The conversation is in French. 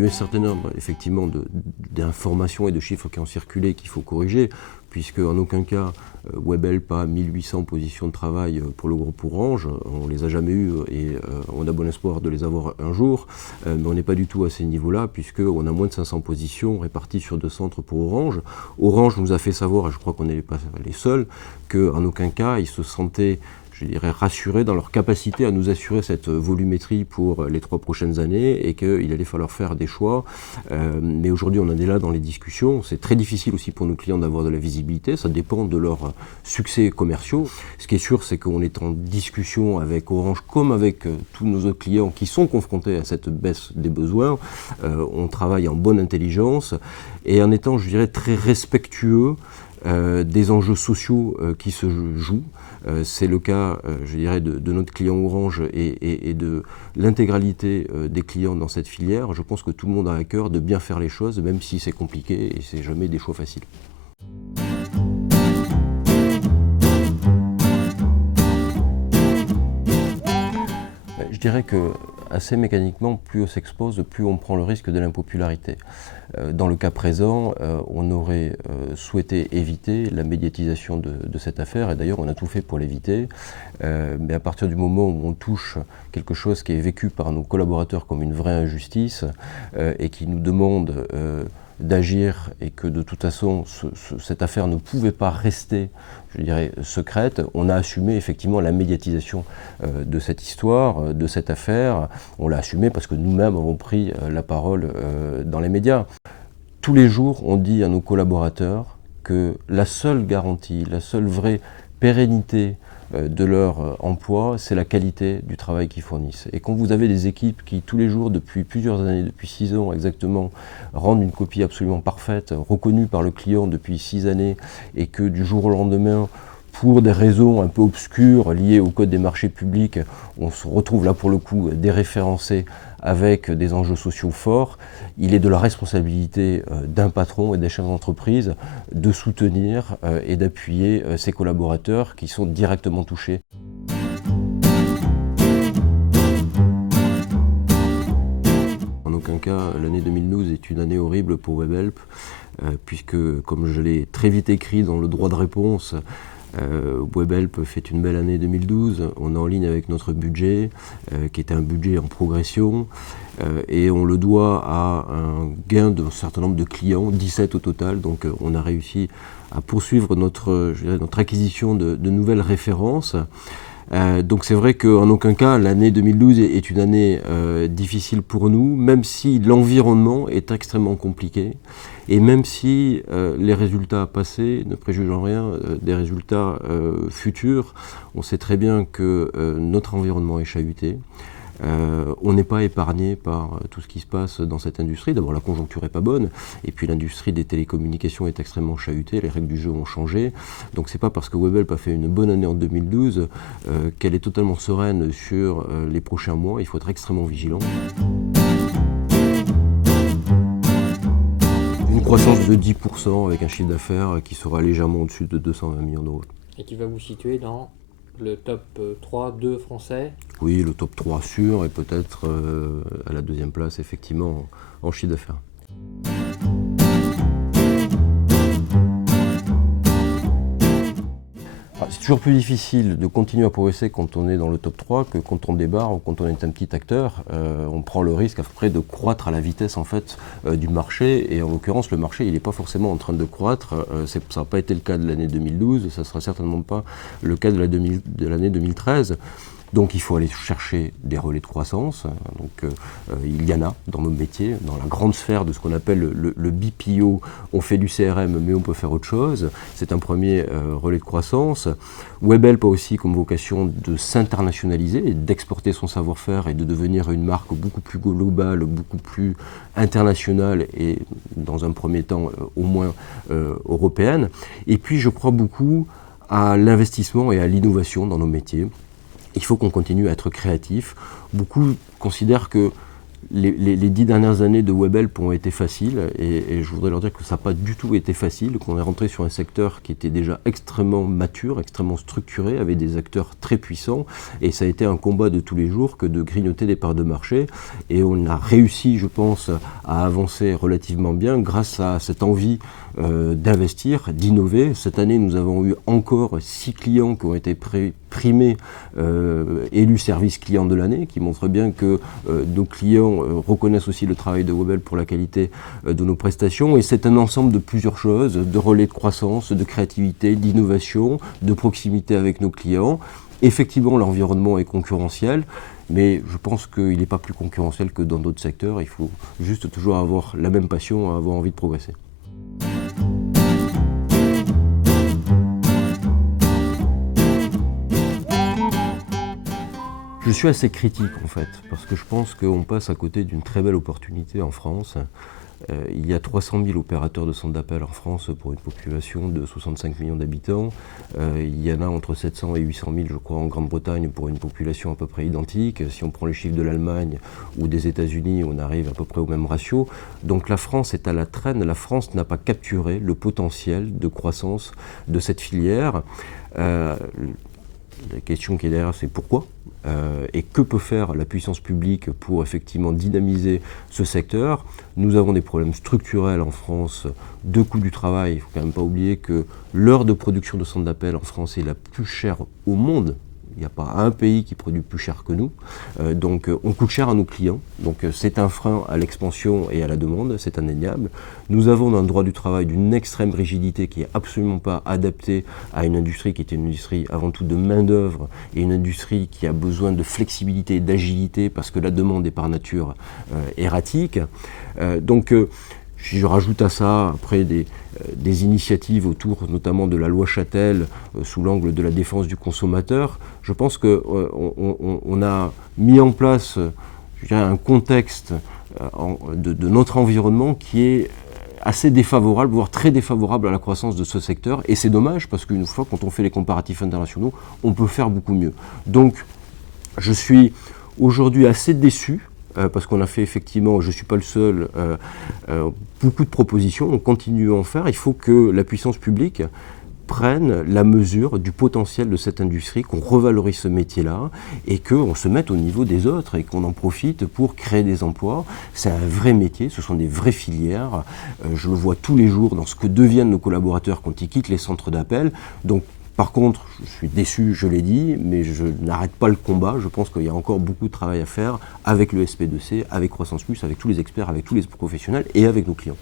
y a eu un certain nombre, effectivement, d'informations et de chiffres qui ont circulé qu'il faut corriger, puisque en aucun cas, Webhelp a 1800 positions de travail pour le groupe Orange. On ne les a jamais eues et on a bon espoir de les avoir un jour, mais on n'est pas du tout à ces niveaux-là, puisqu'on a moins de 500 positions réparties sur 2 centres pour Orange. Orange nous a fait savoir, et je crois qu'on n'est pas les seuls, qu'en aucun cas, ils se sentaient, je dirais, rassurés dans leur capacité à nous assurer cette volumétrie pour les 3 prochaines années et qu'il allait falloir faire des choix. Mais aujourd'hui, on en est là dans les discussions. C'est très difficile aussi pour nos clients d'avoir de la visibilité. Ça dépend de leurs succès commerciaux. Ce qui est sûr, c'est qu'on est en discussion avec Orange comme avec tous nos autres clients qui sont confrontés à cette baisse des besoins. On travaille en bonne intelligence et en étant, je dirais, très respectueux des enjeux sociaux qui se jouent. C'est le cas, je dirais, de notre client Orange et de l'intégralité des clients dans cette filière. Je pense que tout le monde a à cœur de bien faire les choses, même si c'est compliqué et c'est jamais des choix faciles. Je dirais que assez mécaniquement, plus on s'expose, plus on prend le risque de l'impopularité. Dans le cas présent, on aurait souhaité éviter la médiatisation de cette affaire, et d'ailleurs on a tout fait pour l'éviter, mais à partir du moment où on touche quelque chose qui est vécu par nos collaborateurs comme une vraie injustice, et qui nous demande d'agir, et que de toute façon cette affaire ne pouvait pas rester, je dirais, secrète, on a assumé effectivement la médiatisation de cette histoire, de cette affaire. On l'a assumé parce que nous-mêmes avons pris la parole dans les médias. Tous les jours, on dit à nos collaborateurs que la seule garantie, la seule vraie pérennité de leur emploi, c'est la qualité du travail qu'ils fournissent. Et quand vous avez des équipes qui, tous les jours, depuis plusieurs années, depuis 6 ans exactement, rendent une copie absolument parfaite, reconnue par le client depuis 6 années, et que du jour au lendemain, pour des raisons un peu obscures liées au code des marchés publics, on se retrouve là pour le coup déréférencé avec des enjeux sociaux forts, il est de la responsabilité d'un patron et des chefs d'entreprise de soutenir et d'appuyer ses collaborateurs qui sont directement touchés. En aucun cas, l'année 2012 est une année horrible pour Webhelp, puisque, comme je l'ai très vite écrit dans le droit de réponse, Webhelp fait une belle année 2012, on est en ligne avec notre budget, qui était un budget en progression, et on le doit à un gain d'un certain nombre de clients, 17 au total, donc on a réussi à poursuivre notre acquisition de nouvelles références. Donc c'est vrai qu'en aucun cas l'année 2012 est une année difficile pour nous, même si l'environnement est extrêmement compliqué et même si les résultats passés ne préjugent en rien des résultats futurs. On sait très bien que notre environnement est chahuté. On n'est pas épargné par tout ce qui se passe dans cette industrie. D'abord, la conjoncture n'est pas bonne, et puis l'industrie des télécommunications est extrêmement chahutée, les règles du jeu ont changé. Donc c'est pas parce que Webhelp a fait une bonne année en 2012 qu'elle est totalement sereine sur les prochains mois. Il faut être extrêmement vigilant. Une croissance de 10% avec un chiffre d'affaires qui sera légèrement au-dessus de 220 millions d'euros. Et qui va vous situer dans le top 3, 2 français? Oui, le top 3 sûr, et peut-être à la 2e place, effectivement, en chiffre d'affaires. C'est toujours plus difficile de continuer à progresser quand on est dans le top 3 que quand on débarque ou quand on est un petit acteur. On prend le risque après de croître à la vitesse en fait, du marché, et en l'occurrence le marché il n'est pas forcément en train de croître. Ça n'a pas été le cas de l'année 2012, ça ne sera certainement pas le cas de l'année 2013. Donc il faut aller chercher des relais de croissance. Donc il y en a dans nos métiers, dans la grande sphère de ce qu'on appelle le BPO. On fait du CRM, mais on peut faire autre chose. C'est un premier relais de croissance. Webhelp a aussi comme vocation de s'internationaliser et d'exporter son savoir-faire et de devenir une marque beaucoup plus globale, beaucoup plus internationale et dans un premier temps au moins européenne. Et puis je crois beaucoup à l'investissement et à l'innovation dans nos métiers. Il faut qu'on continue à être créatif. Beaucoup considèrent que les 10 dernières années de Webhelp ont été faciles et je voudrais leur dire que ça n'a pas du tout été facile, qu'on est rentré sur un secteur qui était déjà extrêmement mature, extrêmement structuré, avec des acteurs très puissants et ça a été un combat de tous les jours que de grignoter des parts de marché et on a réussi, je pense, à avancer relativement bien grâce à cette envie d'investir, d'innover. Cette année, nous avons eu encore 6 clients qui ont été primés, élus service client de l'année, qui montre bien que nos clients reconnaissent aussi le travail de Webhelp pour la qualité de nos prestations. Et c'est un ensemble de plusieurs choses, de relais de croissance, de créativité, d'innovation, de proximité avec nos clients. Effectivement, l'environnement est concurrentiel, mais je pense qu'il n'est pas plus concurrentiel que dans d'autres secteurs. Il faut juste toujours avoir la même passion, avoir envie de progresser. Je suis assez critique en fait, parce que je pense qu'on passe à côté d'une très belle opportunité en France. Il y a 300 000 opérateurs de centres d'appel en France pour une population de 65 millions d'habitants. Il y en a entre 700 et 800 000, je crois, en Grande-Bretagne pour une population à peu près identique. Si on prend les chiffres de l'Allemagne ou des États-Unis, on arrive à peu près au même ratio. Donc la France est à la traîne. La France n'a pas capturé le potentiel de croissance de cette filière. La question qui est derrière, c'est pourquoi et que peut faire la puissance publique pour effectivement dynamiser ce secteur. Nous avons des problèmes structurels en France de coût du travail. Il ne faut quand même pas oublier que l'heure de production de centres d'appel en France est la plus chère au monde. Il n'y a pas un pays qui produit plus cher que nous. Donc on coûte cher à nos clients. Donc c'est un frein à l'expansion et à la demande, c'est indéniable. Nous avons un droit du travail d'une extrême rigidité qui n'est absolument pas adaptée à une industrie qui est une industrie avant tout de main-d'œuvre et une industrie qui a besoin de flexibilité et d'agilité parce que la demande est par nature erratique. Si je rajoute à ça après des initiatives autour notamment de la loi Châtel sous l'angle de la défense du consommateur, je pense qu'on a mis en place je dirais, un contexte de notre environnement qui est assez défavorable, voire très défavorable à la croissance de ce secteur. Et c'est dommage parce qu'une fois, quand on fait les comparatifs internationaux, on peut faire beaucoup mieux. Donc, je suis aujourd'hui assez déçu parce qu'on a fait effectivement, je ne suis pas le seul, beaucoup de propositions, on continue à en faire. Il faut que la puissance publique prenne la mesure du potentiel de cette industrie, qu'on revalorise ce métier-là et qu'on se mette au niveau des autres et qu'on en profite pour créer des emplois. C'est un vrai métier, ce sont des vraies filières. Je le vois tous les jours dans ce que deviennent nos collaborateurs quand ils quittent les centres d'appel. Donc, par contre, je suis déçu, je l'ai dit, mais je n'arrête pas le combat. Je pense qu'il y a encore beaucoup de travail à faire avec le SP2C, avec Croissance Plus, avec tous les experts, avec tous les professionnels et avec nos clients.